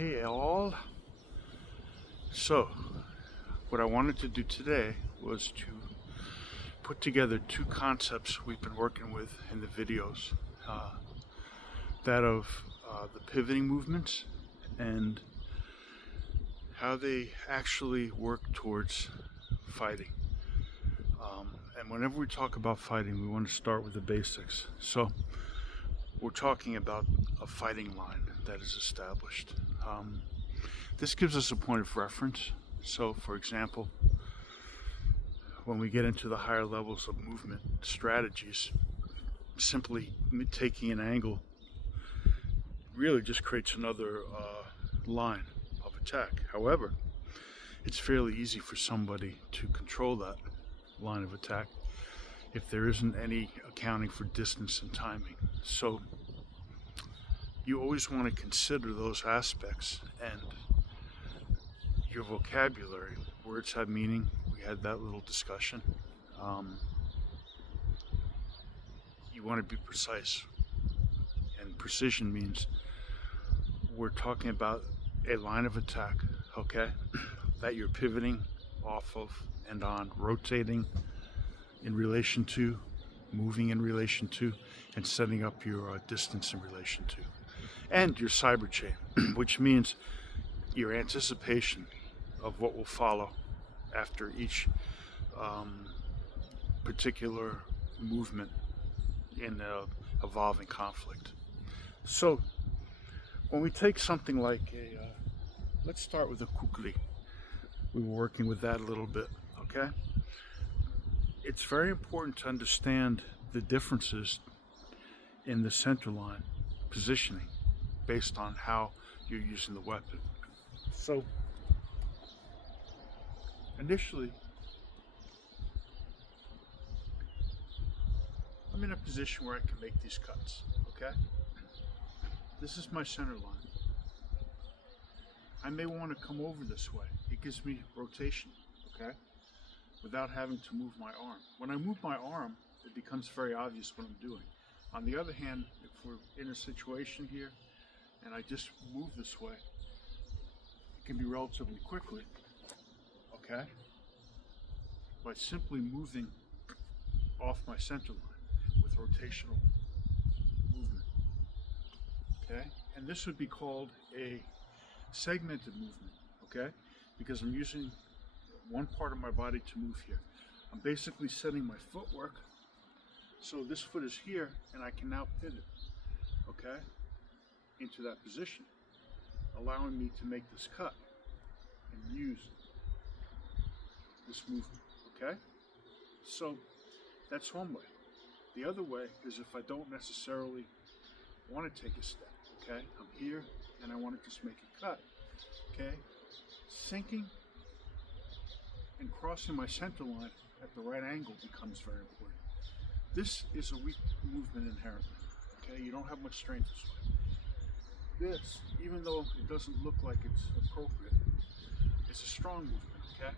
Hey all. So, what I wanted to do today was to put together two concepts we've been working with in the videos. That of the pivoting movements and how they actually work towards fighting. And whenever we talk about fighting, we want to start with the basics. So, we're talking about a fighting line that is established. This gives us a point of reference. So, for example, when we get into the higher levels of movement strategies, simply taking an angle really just creates another line of attack. However, it's fairly easy for somebody to control that line of attack if there isn't any accounting for distance and timing. So you always want to consider those aspects and your vocabulary. Words have meaning. We had that little discussion. You want to be precise, and precision means we're talking about a line of attack, okay, that you're pivoting off of and on, rotating in relation to, moving in relation to, and setting up your distance in relation to, and your cyber chain, which means your anticipation of what will follow after each particular movement in an evolving conflict. So when we take something like let's start with a kukri. We were working with that a little bit, okay? It's very important to understand the differences in the centerline positioning based on how you're using the weapon. So initially, I'm in a position where I can make these cuts, okay? This is my center line. I may want to come over this way. It gives me rotation, okay? Without having to move my arm. When I move my arm, it becomes very obvious what I'm doing. On the other hand, if we're in a situation here and I just move this way, it can be relatively quickly, okay? By simply moving off my center line with rotational movement, okay? And this would be called a segmented movement, okay? Because I'm using one part of my body to move here. I'm basically setting my footwork so this foot is here and I can now pivot, okay, into that position, allowing me to make this cut and use this movement, okay? So that's one way. The other way is if I don't necessarily want to take a step, okay? I'm here and I want to just make a cut, okay? Sinking and crossing my center line at the right angle becomes very important. This is a weak movement inherently, okay? You don't have much strength this way. This, even though it doesn't look like it's appropriate, it's a strong movement, okay?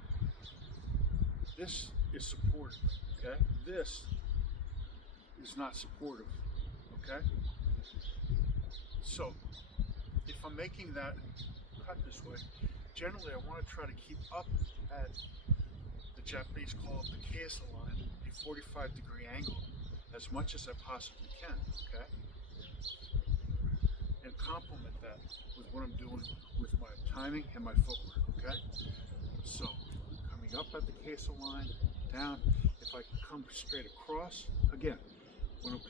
This is supportive, okay? This is not supportive, okay? So, if I'm making that cut this way, generally I want to try to keep up at the Japanese call it the kesa line, a 45-degree angle, as much as I possibly can, okay? And complement that with what I'm doing with my timing and my footwork, okay? So, coming up at the kesa line, down, if I can come straight across, again, when I'm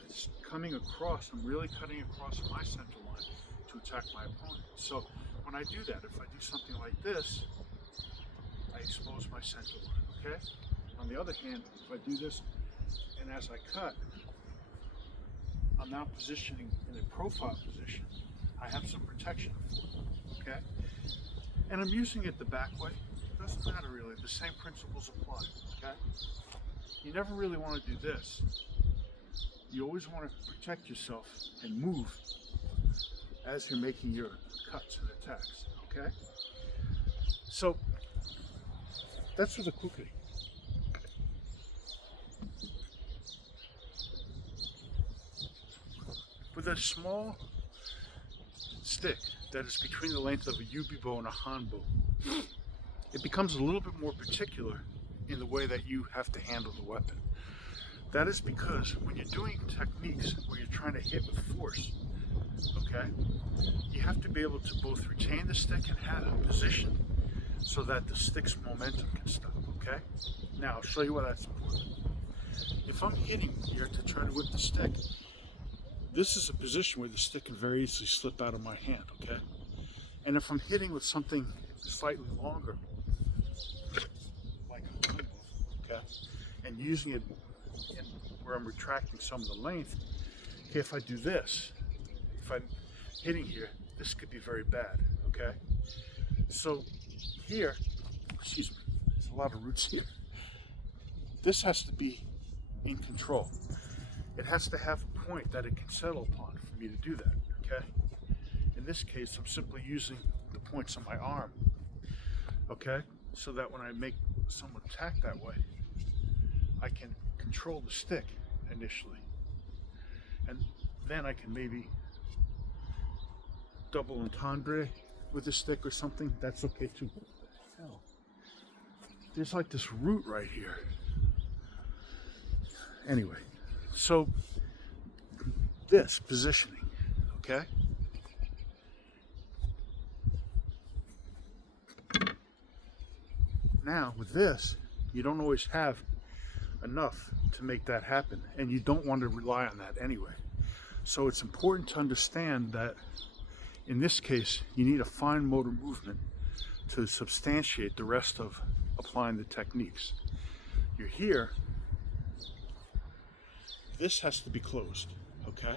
coming across, I'm really cutting across my center line to attack my opponent. So, when I do that, if I do something like this, I expose my center line, okay? On the other hand, if I do this, and as I cut, I'm now positioning in a profile position. I have some protection, okay? And I'm using it the back way. It doesn't matter really, the same principles apply, okay? You never really want to do this. You always want to protect yourself and move as you're making your cuts and attacks, okay? So, that's for the kukri. With a small stick that is between the length of a yubi bow and a han bow, it becomes a little bit more particular in the way that you have to handle the weapon. That is because when you're doing techniques where you're trying to hit with force, okay, you have to be able to both retain the stick and have a position so that the stick's momentum can stop, okay? Now, I'll show you why that's important. If I'm hitting here to try to whip the stick, this is a position where the stick can very easily slip out of my hand, okay? And if I'm hitting with something slightly longer, like a gun, okay, and using it in where I'm retracting some of the length, okay, if I do this, if I'm hitting here, this could be very bad, okay? So here, excuse me, there's a lot of roots here. This has to be in control. It has to have a point that it can settle upon for me to do that, okay? In this case, I'm simply using the points on my arm, okay? So that when I make someone attack that way, I can control the stick initially. And then I can maybe double entendre with the stick or something. That's okay too. What the hell? There's like this root right here. Anyway, so this positioning, okay? Now with this, you don't always have enough to make that happen, and you don't want to rely on that anyway. So it's important to understand that in this case, you need a fine motor movement to substantiate the rest of applying the techniques. You're here, this has to be closed, okay?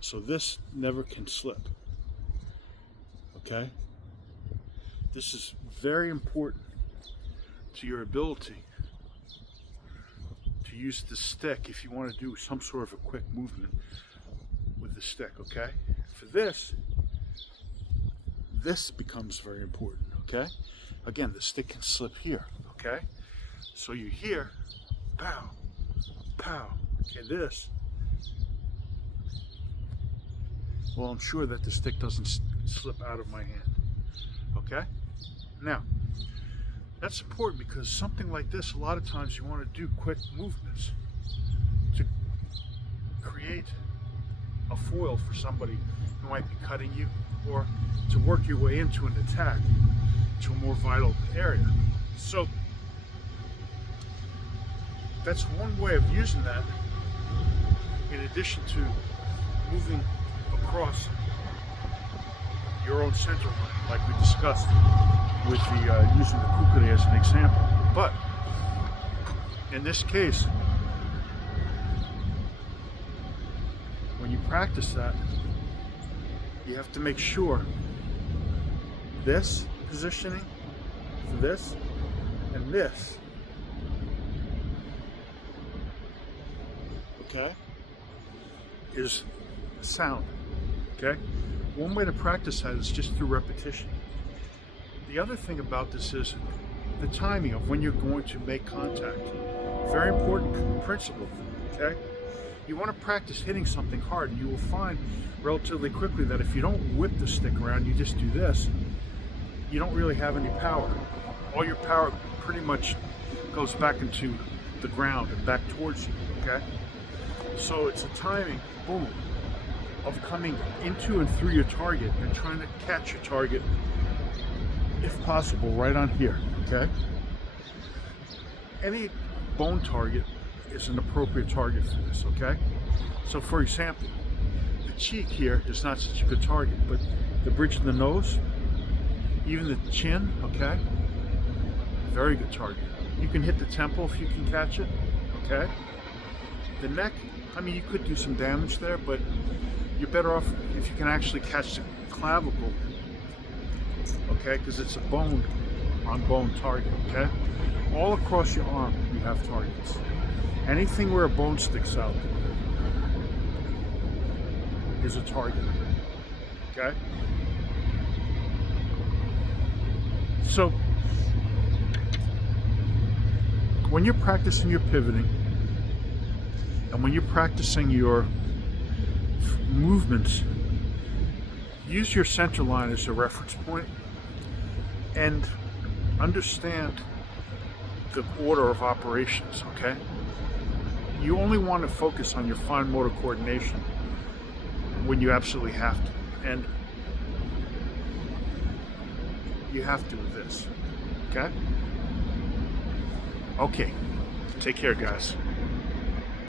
So this never can slip, okay? This is very important to your ability to use the stick if you want to do some sort of a quick movement with the stick, okay? For this becomes very important, okay? Again, the stick can slip here, okay? So you hear, pow, pow. Okay, this, well, I'm sure that the stick doesn't slip out of my hand, okay? Now, that's important because something like this, a lot of times you want to do quick movements to create a foil for somebody who might be cutting you, or to work your way into an attack to a more vital area. So that's one way of using that, in addition to moving across your own center line, like we discussed with the using the kukri as an example. But in this case, when you practice that, you have to make sure this positioning for this and this, okay, is sound, okay? One way to practice that is just through repetition. The other thing about this is the timing of when you're going to make contact. Very important principle, okay? You want to practice hitting something hard, and you will find relatively quickly that if you don't whip the stick around, you just do this, you don't really have any power. All your power pretty much goes back into the ground and back towards you, okay? So it's a timing, boom, of coming into and through your target and trying to catch your target, if possible, right on here, okay? Any bone target is an appropriate target for this, okay? So for example, the cheek here is not such a good target, but the bridge of the nose, even the chin, okay? Very good target. You can hit the temple if you can catch it, okay? The neck, I mean, you could do some damage there, but you're better off if you can actually catch the clavicle, okay? Because it's a bone on bone target, okay? All across your arm, you have targets. Anything where a bone sticks out is a target, okay? So, when you're practicing your pivoting, and when you're practicing your movements, use your center line as a reference point and understand the order of operations, okay? You only want to focus on your fine motor coordination when you absolutely have to. And you have to with this, okay? Okay, take care, guys.